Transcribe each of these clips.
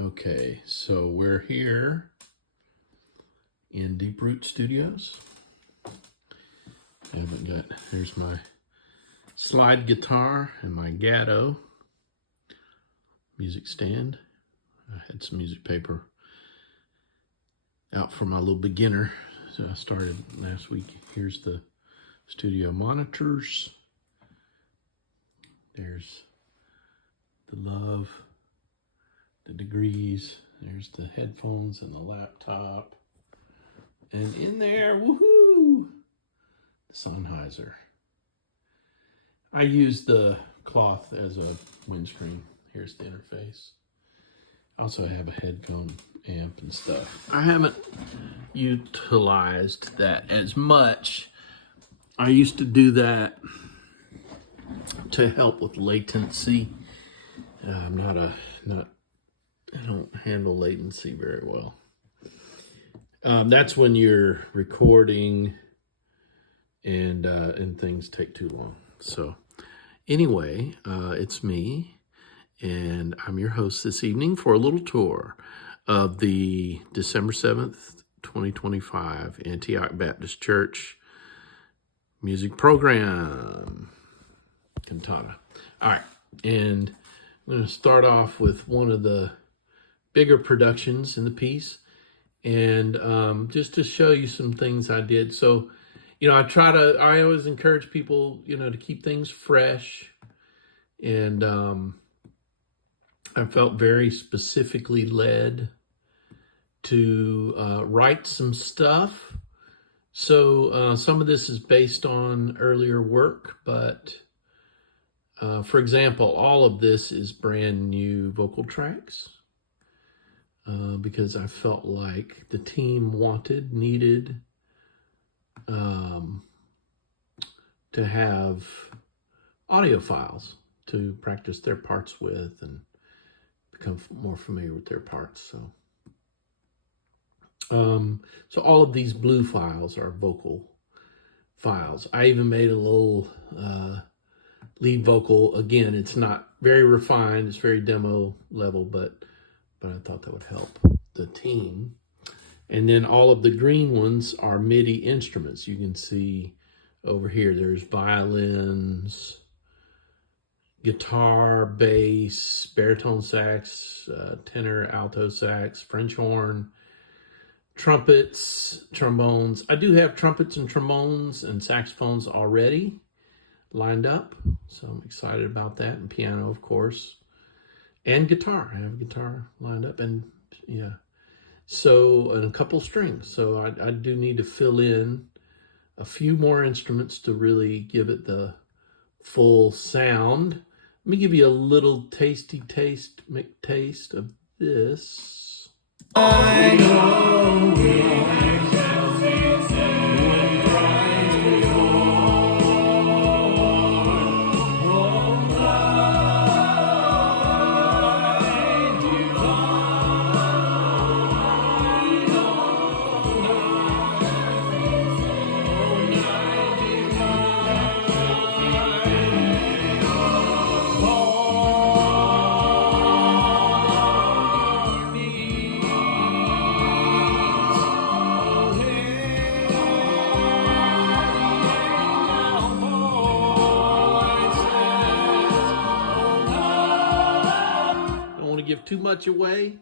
Okay, so we're here in Deep Root Studios. Here's my slide guitar and my Gatto music stand. I had some music paper out for my little beginner, so I started last week. Here's the studio monitors. There's the love, the degrees. There's the headphones and the laptop. And in there, woohoo, the Sennheiser. I use the cloth as a windscreen. Here's the interface. I also have a headphone amp and stuff. I haven't utilized that as much. I used to do that to help with latency. I don't handle latency very well. That's when you're recording and things take too long. So anyway, it's me, and I'm your host this evening for a little tour of the December 7th, 2025 Antioch Baptist Church music program cantata. All right, and I'm going to start off with one of the bigger productions in the piece, and just to show you some things I did. So, I always encourage people, to keep things fresh, and I felt very specifically led to write some stuff. So some of this is based on earlier work, but for example, all of this is brand new vocal tracks because I felt like the team needed to have audio files to practice their parts with and become more familiar with their parts. So all of these blue files are vocal files. I even made a little lead vocal. Again, it's not very refined. It's very demo level, but I thought that would help the team. And then all of the green ones are MIDI instruments. You can see over here, there's violins, guitar, bass, baritone sax, tenor, alto sax, French horn, trumpets, trombones. I do have trumpets and trombones and saxophones already lined up, so I'm excited about that, and piano, of course, and guitar. I have a guitar lined up, and and a couple strings. So I do need to fill in a few more instruments to really give it the full sound. Let me give you a little taste of this. Give too much away,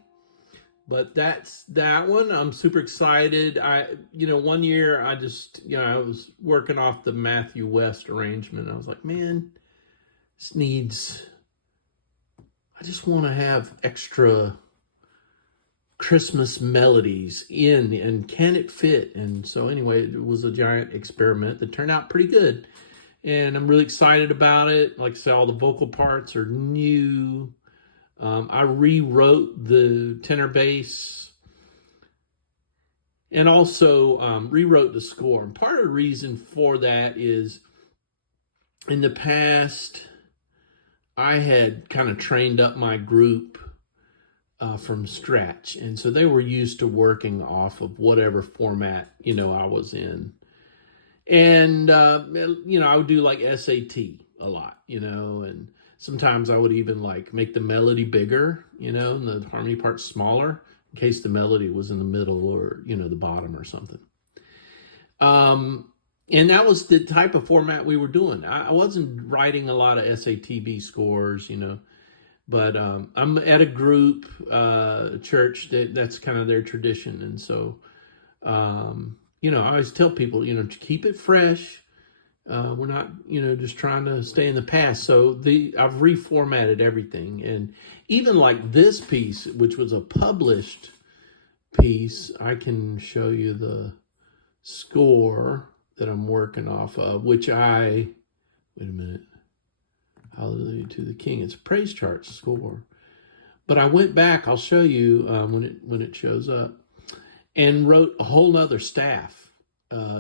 but that's that one. I'm super excited. One year I was working off the Matthew West arrangement. I was like, man, I just want to have extra Christmas melodies in, and can it fit? And so anyway, it was a giant experiment that turned out pretty good, and I'm really excited about it. Like I said, all the vocal parts are new. I rewrote the tenor bass and also rewrote the score. And part of the reason for that is in the past, I had kind of trained up my group from scratch. And so they were used to working off of whatever format, I was in. And, I would do like SAT a lot, and Sometimes I would even like make the melody bigger, and the harmony part smaller in case the melody was in the middle or, the bottom or something. And that was the type of format we were doing. I wasn't writing a lot of SATB scores, but I'm at a group, church, that's kind of their tradition. And so, I always tell people, to keep it fresh. We're not, just trying to stay in the past. So I've reformatted everything. And even like this piece, which was a published piece, I can show you the score that I'm working off of, wait a minute, Hallelujah to the King. It's a praise chart score. But I went back, I'll show you when it shows up, and wrote a whole nother staff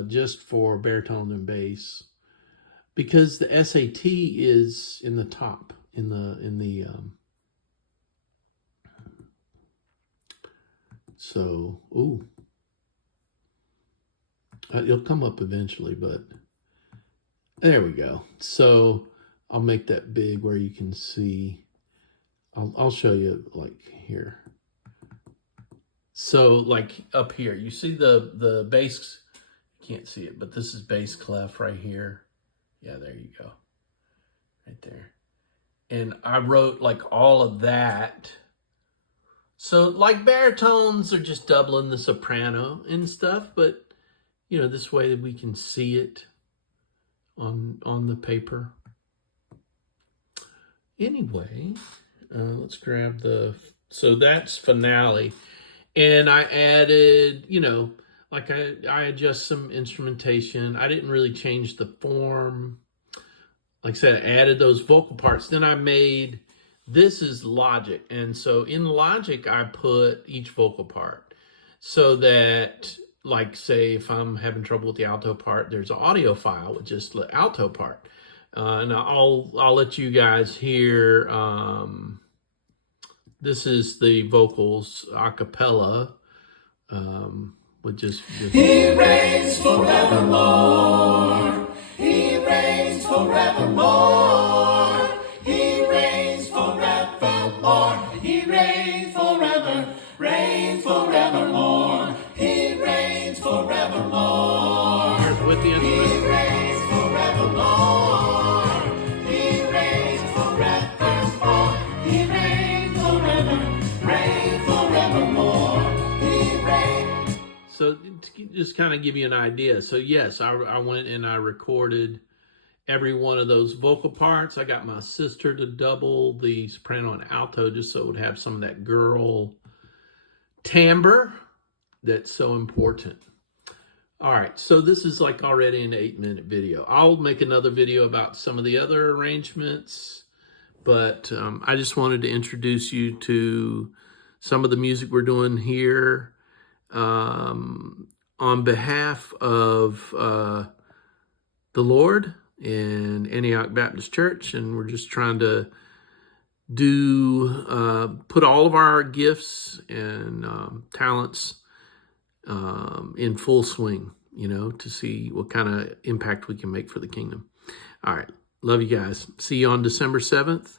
just for baritone and bass, because the SAT is in the top, it'll come up eventually, but there we go. So I'll make that big where you can see. I'll show you like here. So like up here, you see the bass, you can't see it, but this is bass clef right here. Yeah, there you go. Right there. And I wrote like all of that. So like baritones are just doubling the soprano and stuff, but this way that we can see it on the paper. Anyway, let's grab so that's finale. And I added, like I adjust some instrumentation. I didn't really change the form. Like I said, I added those vocal parts. Then I made, this is Logic. And so in Logic, I put each vocal part so that, like, say, if I'm having trouble with the alto part, there's an audio file with just the alto part. And I'll let you guys hear, this is the vocals a cappella, with just He reigns forevermore. He reigns forevermore. He reigns forevermore. He reigns forever. Reigns forevermore. He reigns forevermore. with the instrument. He reigns forevermore. He reigns forevermore. He reigns forever. Reigns forevermore. He reigns. So to just kind of give you an idea. So yes, I went and I recorded every one of those vocal parts. I got my sister to double the soprano and alto just so it would have some of that girl timbre that's so important. All right, so this is like already an 8-minute video. I'll make another video about some of the other arrangements, but I just wanted to introduce you to some of the music we're doing here on behalf of the Lord and Antioch Baptist Church, and we're just trying to put all of our gifts and talents in full swing, to see what kind of impact we can make for the kingdom. All right. Love you guys. See you on December 7th,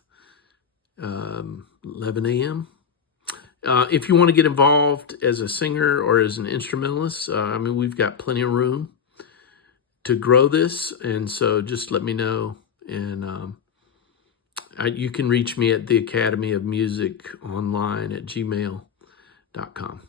11 a.m. If you want to get involved as a singer or as an instrumentalist, we've got plenty of room to grow this. And so just let me know. And you can reach me at the Academy of Music online at gmail.com.